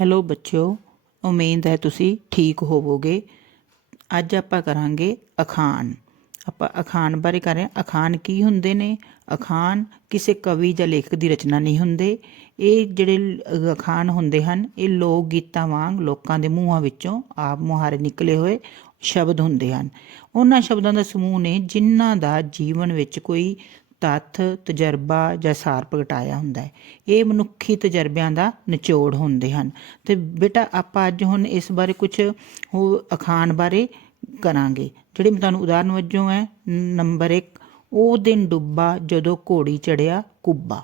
Hello ਬੱਚਿਓ, ਉਮੀਦ ਹੈ ਤੁਸੀਂ ਠੀਕ ਹੋਵੋਗੇ। ਅੱਜ ਆਪਾਂ ਕਰਾਂਗੇ ਅਖਾਣ। ਆਪਾਂ ਅਖਾਣ ਬਾਰੇ ਕਰ ਰਹੇ ਹਾਂ। ਅਖਾਣ ਕੀ ਹੁੰਦੇ ਨੇ? ਅਖਾਣ ਕਿਸੇ ਕਵੀ ਜਾਂ ਲੇਖਕ ਦੀ ਰਚਨਾ ਨਹੀਂ ਹੁੰਦੇ। ਇਹ ਜਿਹੜੇ ਅਖਾਣ ਹੁੰਦੇ ਹਨ, ਇਹ ਲੋਕ ਗੀਤਾਂ ਵਾਂਗ ਲੋਕਾਂ ਦੇ ਮੂੰਹਾਂ ਵਿੱਚੋਂ ਆਪ ਮੁਹਾਰੇ ਨਿਕਲੇ ਹੋਏ ਸ਼ਬਦ ਹੁੰਦੇ ਹਨ। ਉਹਨਾਂ ਸ਼ਬਦਾਂ ਦਾ ਸਮੂਹ ਨੇ ਜਿਨ੍ਹਾਂ ਦਾ ਜੀਵਨ ਵਿੱਚ ਕੋਈ ਤੱਥ, ਤਜਰਬਾ ਜਾਂ ਸਾਰ ਪ੍ਰਗਟਾਇਆ ਹੁੰਦਾ ਹੈ। ਇਹ ਮਨੁੱਖੀ ਤਜਰਬਿਆਂ ਦਾ ਨਿਚੋੜ ਹੁੰਦੇ ਹਨ। ਤੇ ਬੇਟਾ, ਆਪਾਂ ਅੱਜ ਹੁਣ ਇਸ ਬਾਰੇ ਕੁਝ ਉਹ ਅਖਾਣ ਬਾਰੇ ਕਰਾਂਗੇ। ਜਿਹੜੇ ਮੈਂ ਤੁਹਾਨੂੰ ਉਦਾਹਰਨ ਵਜੋਂ ਹੈ, ਨੰਬਰ 1 ਉਹ ਦਿਨ ਡੁੱਬਾ ਜਦੋਂ ਘੋੜੀ ਚੜਿਆ ਕੁੱਬਾ।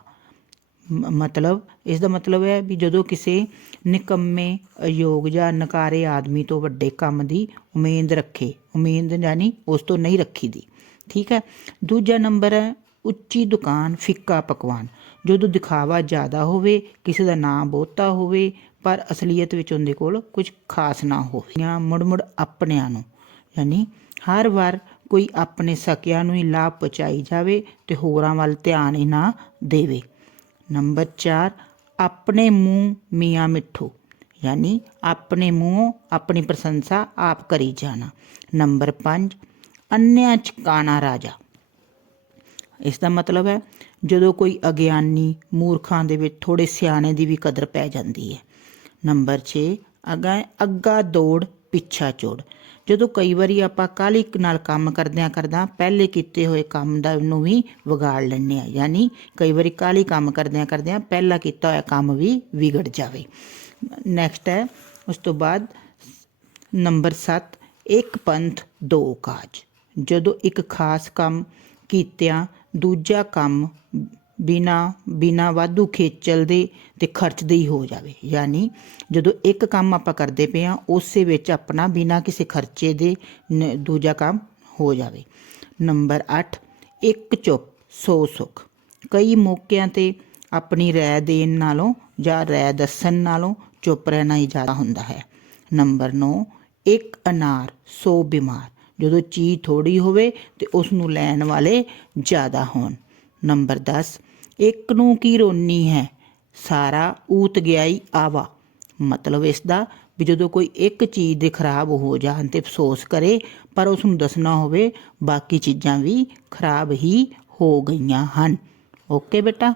ਮਤਲਬ, ਇਸ ਦਾ ਮਤਲਬ ਹੈ ਵੀ ਜਦੋਂ ਕਿਸੇ ਨਿਕੰਮੇ ਅਯੋਗ ਜਾਂ ਨਕਾਰੇ ਆਦਮੀ ਤੋਂ ਵੱਡੇ ਕੰਮ ਦੀ ਉਮੀਦ ਰੱਖੇ। ਉਮੀਦ ਯਾਨੀ ਉਸ ਤੋਂ ਨਹੀਂ ਰੱਖੀ ਦੀ। ਠੀਕ ਹੈ? ਦੂਜਾ ਨੰਬਰ ਹੈ ਉੱਚੀ ਦੁਕਾਨ ਫਿੱਕਾ ਪਕਵਾਨ। ਜਦੋਂ ਦਿਖਾਵਾ ਜ਼ਿਆਦਾ ਹੋਵੇ, ਕਿਸੇ ਦਾ ਨਾਮ ਬਹੁਤਾ ਹੋਵੇ, ਪਰ ਅਸਲੀਅਤ ਵਿੱਚ ਉਹਦੇ ਕੋਲ ਕੁਝ ਖਾਸ ਨਾ ਹੋਵੇ। ਜਾਂ ਮੁੜ ਮੁੜ ਆਪਣਿਆਂ ਨੂੰ, ਯਾਨੀ ਹਰ ਵਾਰ ਕੋਈ ਆਪਣੇ ਸਕਿਆਂ ਨੂੰ ਹੀ ਲਾਭ ਪਹੁੰਚਾਈ ਜਾਵੇ ਤੇ ਹੋਰਾਂ ਵੱਲ ਧਿਆਨ ਹੀ ਨਾ ਦੇਵੇ। ਨੰਬਰ 4 ਆਪਣੇ ਮੂੰਹ ਮੀਆਂ ਮਿੱਠੂ, ਯਾਨੀ ਆਪਣੇ ਮੂੰਹੋਂ ਆਪਣੀ ਪ੍ਰਸ਼ੰਸਾ ਆਪ ਕਰੀ ਜਾਣਾ। ਨੰਬਰ 5 ਅੰਨਿਆਂ ਚ ਕਾਣਾ ਰਾਜਾ। ਇਸ ਦਾ ਮਤਲਬ ਹੈ ਜਦੋਂ ਕੋਈ ਅਗਿਆਨੀ ਮੂਰਖਾਂ ਦੇ ਵਿੱਚ ਥੋੜੇ ਸਿਆਣੇ ਦੀ ਵੀ ਕਦਰ ਪੈ ਜਾਂਦੀ ਹੈ। ਨੰਬਰ 6 ਅਗਾ ਅੱਗਾ ਦੌੜ, ਪਿੱਛਾ ਚੋੜ। ਜਦੋਂ ਕਈ ਵਾਰੀ ਆਪਾਂ ਕਾਹਲੀ ਨਾਲ ਕੰਮ ਕਰਦਿਆਂ ਕਰਦਾ ਪਹਿਲੇ ਕੀਤੇ ਹੋਏ ਕੰਮ ਦਾ ਨੂੰ ਵੀ ਵਿਗਾੜ ਲੈਂਦੇ ਆ ਯਾਨੀ ਕਈ ਵਾਰੀ ਕਾਹਲੀ ਕੰਮ ਕਰਦਿਆਂ ਕਰਦਿਆਂ ਪਹਿਲਾ ਕੀਤਾ ਹੋਇਆ ਕੰਮ ਵੀ ਵਿਗੜ ਜਾਵੇ। ਨੈਕਸਟ ਹੈ, ਉਸ ਤੋਂ ਬਾਅਦ ਨੰਬਰ 7 ਇੱਕ ਪੰਥ, ਦੋ ਕਾਜ। ਜਦੋਂ ਇੱਕ ਖਾਸ ਕੰਮ ਕੀਤਿਆਂ ਦੂਜਾ ਕੰਮ ਬਿਨਾ ਬਿਨਾ ਵਾਧੂ ਖੇਚਲ ਦੇ ਤੇ ਖਰਚ ਦੇ ਹੀ ਹੋ ਜਾਵੇ। ਯਾਨੀ ਜਦੋਂ ਇੱਕ ਕੰਮ ਆਪਾਂ ਕਰਦੇ ਪਏ ਆ ਉਸੇ ਵਿੱਚ ਆਪਣਾ ਬਿਨਾ ਕਿਸੇ ਖਰਚੇ ਦੇ ਦੂਜਾ ਕੰਮ ਹੋ ਜਾਵੇ। ਨੰਬਰ 8 ਇੱਕ ਚੁੱਪ, ਸੋ ਸੁਖ। ਕਈ ਮੌਕਿਆਂ ਤੇ ਆਪਣੀ ਰਾਏ ਦੇਣ ਨਾਲੋਂ ਜਾਂ ਰਾਏ ਦੱਸਣ ਨਾਲੋਂ ਚੁੱਪ ਰਹਿਣਾ ਹੀ ਜ਼ਿਆਦਾ ਹੁੰਦਾ ਹੈ। ਨੰਬਰ 9 ਇੱਕ ਅਨਾਰ, ਸੋ ਬਿਮਾਰ। ਜਦੋਂ ਚੀਜ਼ ਥੋੜੀ ਹੋਵੇ ਤੇ ਉਸ ਨੂੰ ਲੈਣ ਵਾਲੇ ਜ਼ਿਆਦਾ ਹੋਣ। ਨੰਬਰ 10 ਇੱਕ ਨੂੰ ਕੀ ਰੋਨੀ ਹੈ? ਸਾਰਾ ਊਤ ਗਿਆਈ ਆਵਾ। ਮਤਲਬ ਇਸ ਦਾ ਵੀ ਜਦੋਂ ਕੋਈ ਇੱਕ ਚੀਜ਼ ਦੇ ਖਰਾਬ ਹੋ ਜਾਣ ਤੇ ਅਫਸੋਸ ਕਰੇ, ਪਰ ਉਸ ਨੂੰ ਦੱਸਣਾ ਹੋਵੇ, ਬਾਕੀ ਚੀਜ਼ਾਂ ਵੀ ਖਰਾਬ ਹੀ ਹੋ ਗਈਆਂ ਹਨ। ਓਕੇ ਬੇਟਾ?